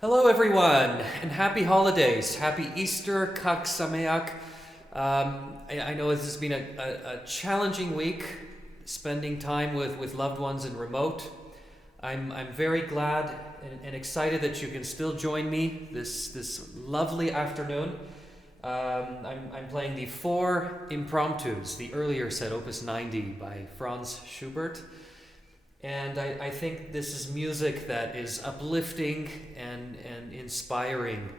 Hello everyone, and happy holidays. Happy Easter, Chag Sameach. I know this has been a challenging week, spending time with loved ones in remote. I'm very glad and excited that you can still join me this lovely afternoon. I'm playing the four Impromptus, the earlier set, Opus 90 by Franz Schubert. And I think this is music that is uplifting and inspiring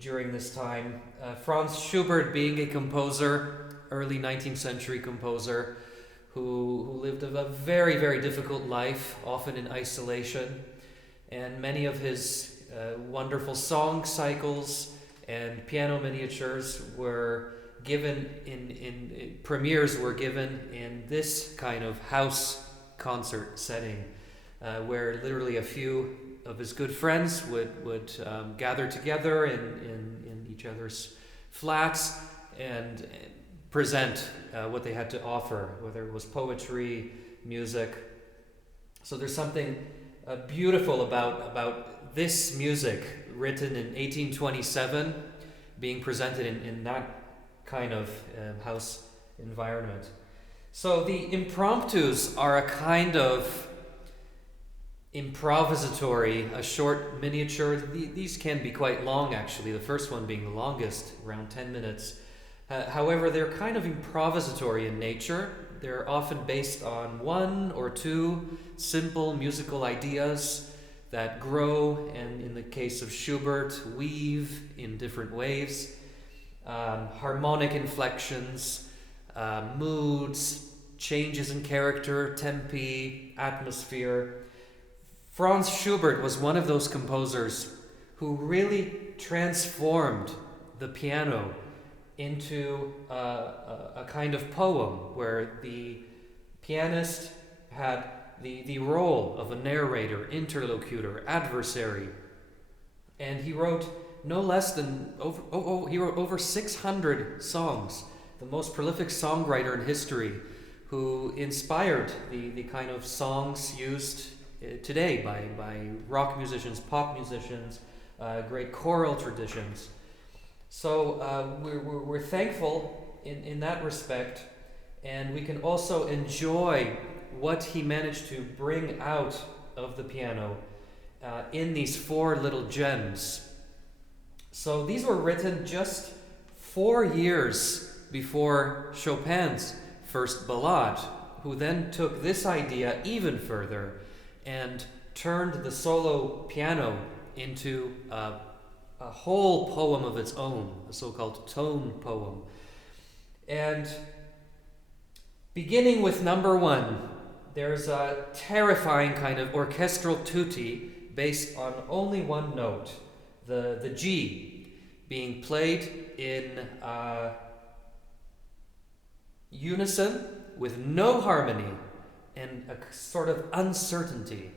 during this time. Franz Schubert being a composer, early 19th century composer, who lived a very, very difficult life, often in isolation. And many of his wonderful song cycles and piano miniatures were given in premieres were given in this kind of house concert setting, where literally a few of his good friends would gather together in each other's flats and present what they had to offer, whether it was poetry, music. So there's something beautiful about this music written in 1827 being presented in that kind of house environment. So the Impromptus are a kind of improvisatory, a short miniature. These can be quite long, actually, the first one being the longest, around 10 minutes. However, they're kind of improvisatory in nature. They're often based on one or two simple musical ideas that grow, and in the case of Schubert, weave in different ways. Harmonic inflections, moods, changes in character, tempi, atmosphere. Franz Schubert was one of those composers who really transformed the piano into a kind of poem where the pianist had the role of a narrator, interlocutor, adversary. And he wrote no less than over 600 songs, the most prolific songwriter in history, who inspired the kind of songs used today by rock musicians, pop musicians, great choral traditions. So we're thankful in that respect, and we can also enjoy what he managed to bring out of the piano in these four little gems. So these were written just 4 years before Chopin's first ballade, who then took this idea even further and turned the solo piano into a whole poem of its own, a so-called tone poem. And beginning with number 1, there's a terrifying kind of orchestral tutti based on only one note, the G, being played in unison with no harmony and a sort of uncertainty.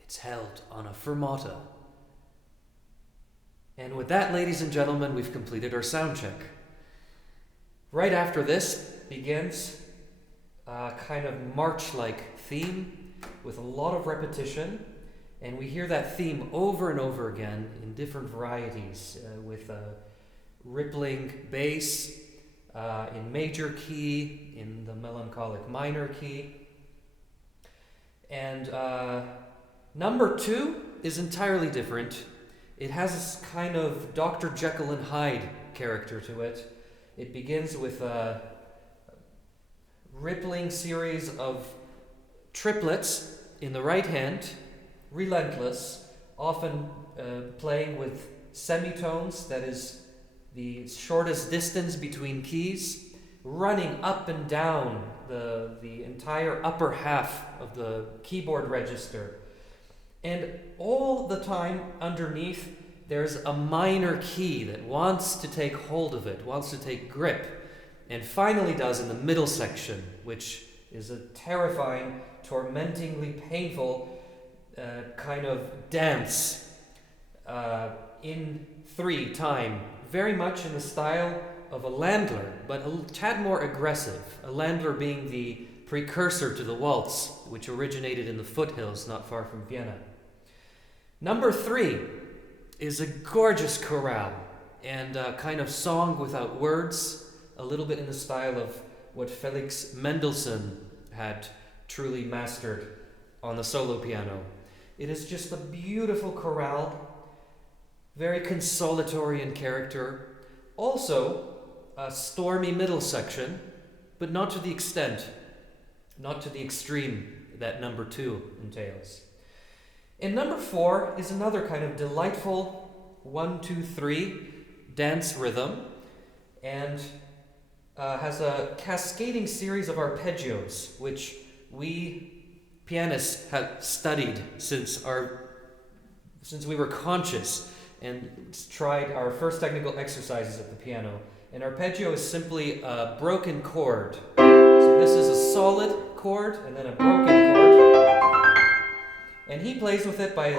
It's held on a fermata. And with that, ladies and gentlemen, we've completed our sound check. Right after this begins a kind of march-like theme with a lot of repetition. And we hear that theme over and over again in different varieties, with a rippling bass in major key, in the melancholic minor key. And number 2 is entirely different. It has this kind of Dr. Jekyll and Hyde character to it. It begins with a rippling series of triplets in the right hand, relentless, often playing with semitones, that is the shortest distance between keys, running up and down the entire upper half of the keyboard register. And all the time underneath, there's a minor key that wants to take hold of it, wants to take grip, and finally does in the middle section, which is a terrifying, tormentingly painful kind of dance in 3 time, very much in the style of a landler, but a tad more aggressive. A landler being the precursor to the waltz, which originated in the foothills not far from Vienna. Number 3 is a gorgeous chorale and a kind of song without words, a little bit in the style of what Felix Mendelssohn had truly mastered on the solo piano. It is just a beautiful chorale, very consolatory in character. Also, a stormy middle section, but not to the extent, not to the extreme that number 2 entails. And number 4 is another kind of delightful 1-2-3 dance rhythm, and has a cascading series of arpeggios, which we pianists have studied since we were conscious and tried our first technical exercises at the piano. An arpeggio is simply a broken chord. So this is a solid chord and then a broken chord. And he plays with it by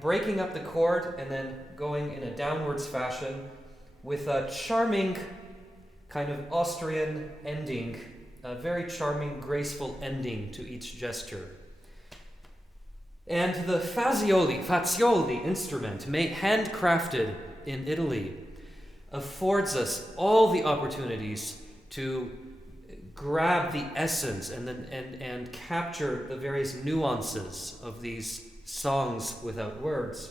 breaking up the chord and then going in a downwards fashion with a charming kind of Austrian ending, a very charming, graceful ending to each gesture. And the Fazioli instrument, handcrafted in Italy, affords us all the opportunities to grab the essence and capture the various nuances of these songs without words.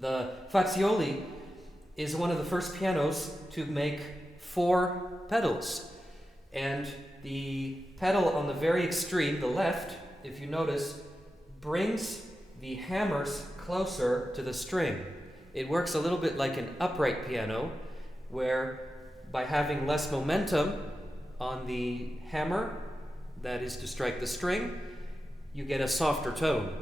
The Fazioli is one of the first pianos to make 4 pedals. And the pedal on the very extreme, the left, if you notice, brings the hammers closer to the string. It works a little bit like an upright piano, where by having less momentum on the hammer, that is to strike the string, you get a softer tone.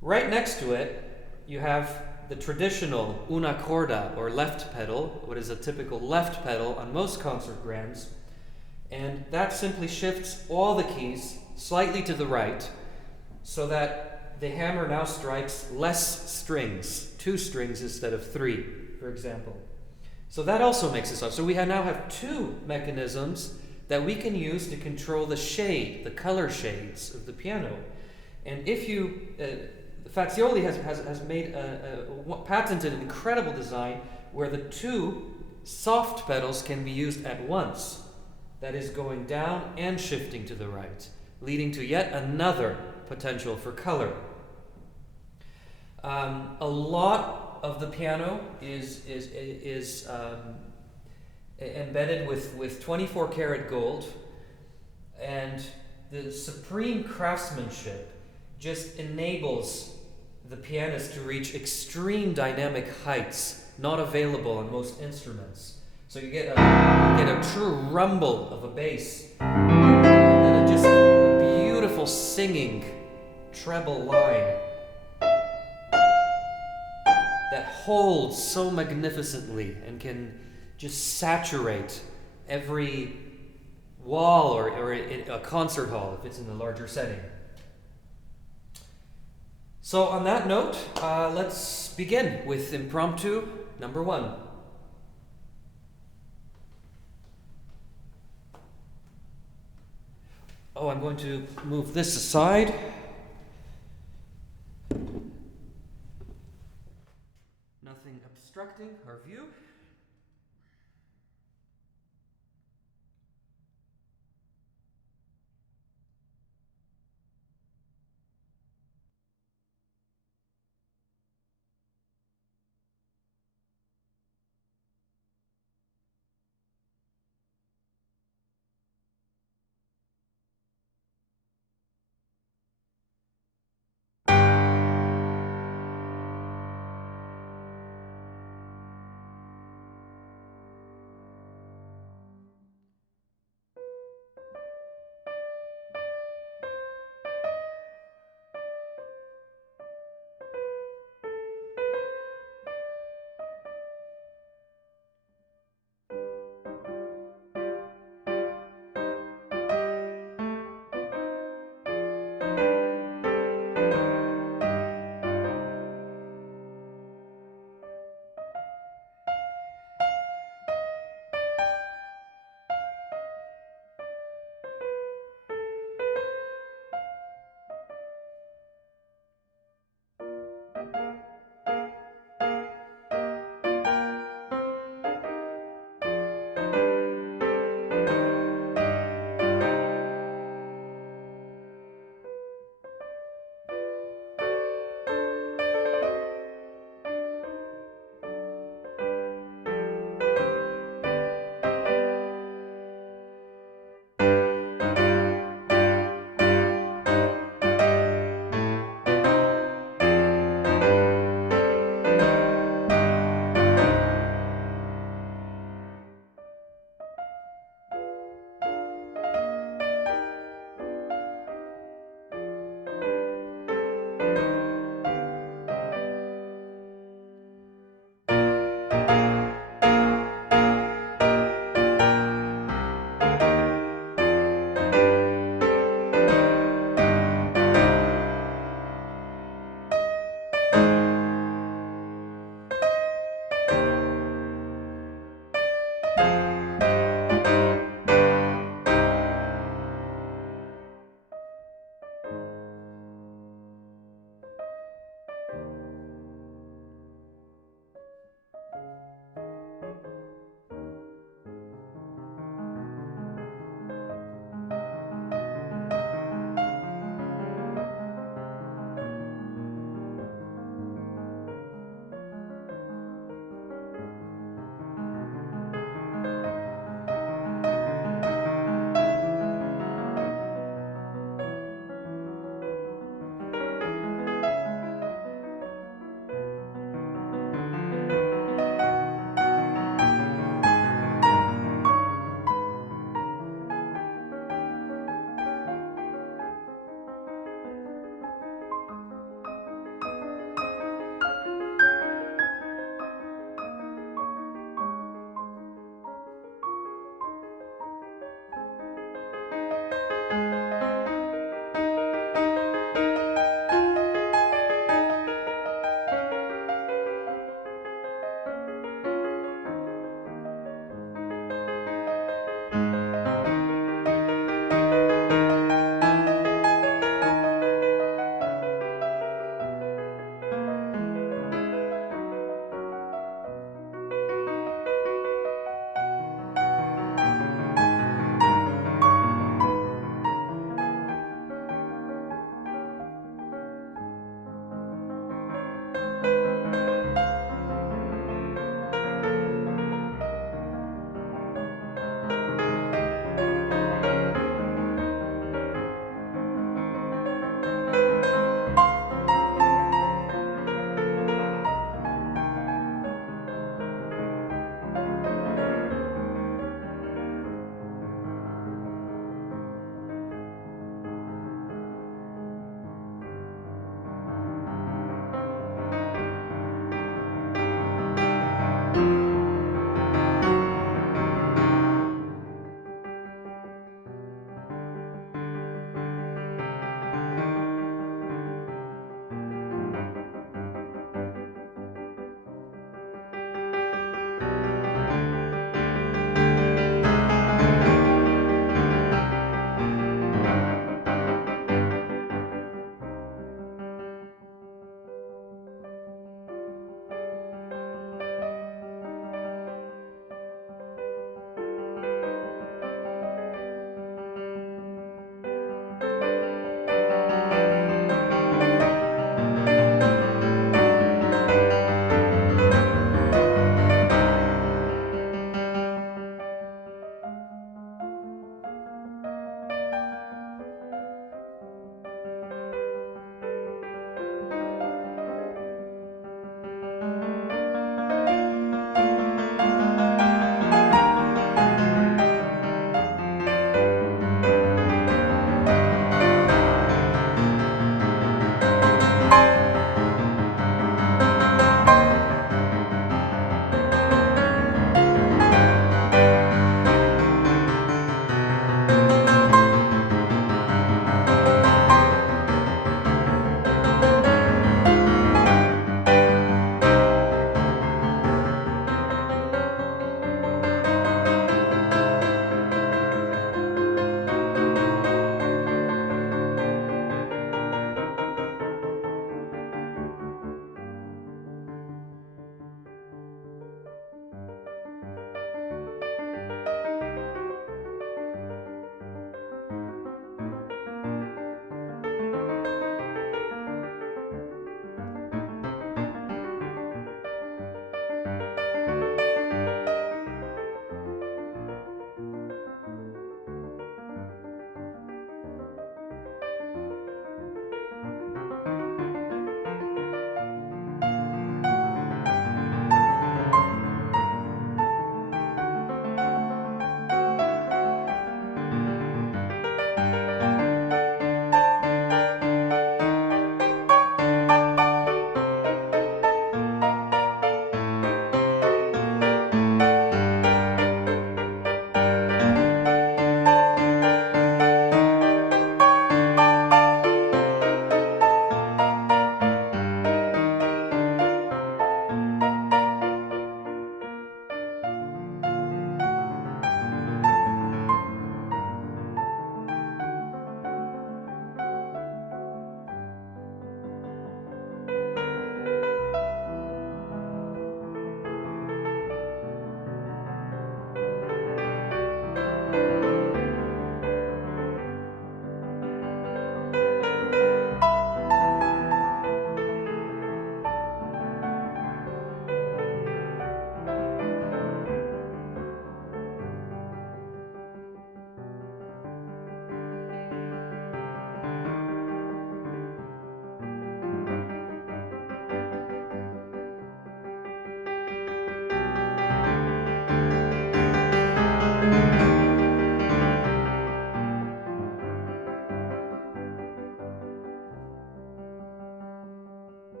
Right next to it, you have the traditional una corda, or left pedal, what is a typical left pedal on most concert grands, and that simply shifts all the keys slightly to the right, so that the hammer now strikes less strings, 2 strings instead of 3, for example. So that also makes it soft. So we now have 2 mechanisms that we can use to control the shade, the color shades of the piano. And if you, Fazioli has made patented an incredible design where the 2 soft pedals can be used at once. That is going down and shifting to the right, leading to yet another potential for color. A lot of the piano is embedded with 24 karat gold, and the supreme craftsmanship just enables the pianist to reach extreme dynamic heights not available on most instruments. So you get a true rumble of a bass, and then just a beautiful singing treble line that holds so magnificently and can just saturate every wall or a concert hall if it's in a larger setting. So on that note, let's begin with Impromptu number 1. Oh, I'm going to move this aside. Nothing obstructing our view.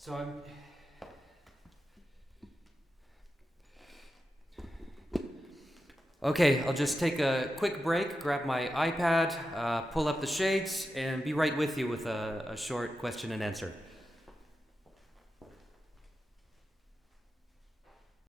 So I'm... Okay, I'll just take a quick break, grab my iPad, pull up the shades, and be right with you with a short question and answer.